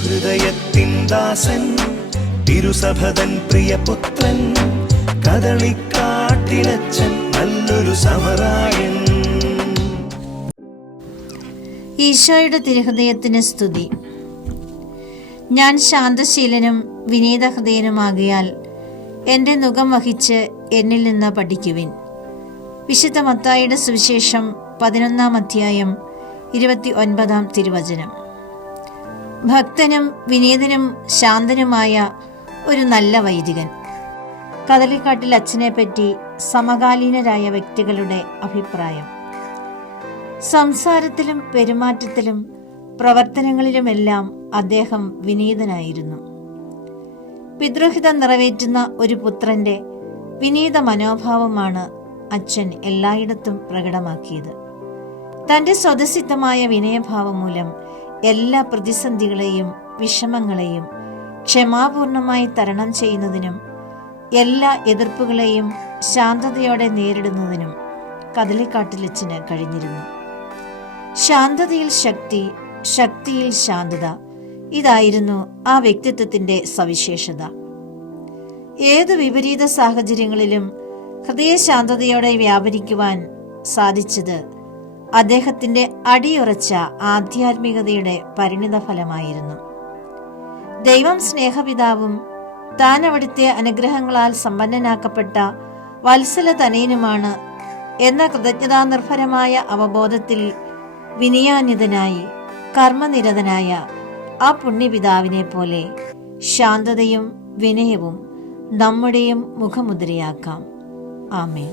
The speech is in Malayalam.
ഹൃദയത്തിൻ ദാസൻ തിരുസഭതൻ പ്രിയപുത്രൻ കദളിക്കാട്ടിലച്ചൻ നല്ലൊരു സമറായൻ. ഈശോയുടെ തിരുഹൃദയത്തിന് സ്തുതി. ഞാൻ ശാന്തശീലനും വിനീതഹൃദയനുമാകിയാൽ എൻ്റെ നുകം വഹിച്ച് എന്നിൽ നിന്ന് പഠിക്കുവിൻ. വിശുദ്ധ മത്തായിയുടെ സുവിശേഷം 11-ാം അധ്യായം 29-ാം തിരുവചനം. ഭക്തനും വിനീതനും ശാന്തനുമായ ഒരു നല്ല വൈദികൻ. കദളിക്കാട്ടിൽ അച്ഛനെ പറ്റി സമകാലീനരായ വ്യക്തികളുടെ അഭിപ്രായം. സംസാരത്തിലും പെരുമാറ്റത്തിലും പ്രവർത്തനങ്ങളിലുമെല്ലാം അദ്ദേഹം വിനീതനായിരുന്നു. പിതൃഹിതം നിറവേറ്റുന്ന ഒരു പുത്രന്റെ വിനീത മനോഭാവമാണ് അച്ഛൻ എല്ലായിടത്തും പ്രകടമാക്കിയത്. തൻ്റെ സ്വതസിദ്ധമായ വിനയഭാവം മൂലം എല്ലാ പ്രതിസന്ധികളെയും വിഷമങ്ങളെയും ക്ഷമാപൂർണമായി തരണം ചെയ്യുന്നതിനും എല്ലാ എതിർപ്പുകളെയും ശാന്തതയോടെ നേരിടുന്നതിനും കദളിക്കാട്ടിലച്ഛന് കഴിഞ്ഞിരുന്നു. ശാന്തതയിൽ ശക്തി, ശക്തിയിൽ ശാന്തത, ഇതായിരുന്നു ആ വ്യക്തിത്വത്തിന്റെ സവിശേഷത. ഏതു വിപരീത സാഹചര്യങ്ങളിലും ഹൃദയശാന്തതയോടെ വ്യാപരിക്കുവാൻ സാധിച്ചത് അദ്ദേഹത്തിന്റെ അടിയുറച്ച ആധ്യാത്മികതയുടെ പരിണിതഫലമായിരുന്നു. ദൈവം സ്നേഹപിതാവും താൻ അവിടുത്തെ അനുഗ്രഹങ്ങളാൽ സമ്പന്നനാക്കപ്പെട്ട വത്സല തനയനുമാണ് എന്ന കൃതജ്ഞതാനിർഭരമായ അവബോധത്തിൽ വിനയാന്വിതനായി കർമ്മനിരതനായ ആ പുണ്യപിതാവിനെ പോലെ ശാന്തതയും വിനയവും നമ്മുടെയും മുഖമുദ്രയാക്കാം. ആമേൻ.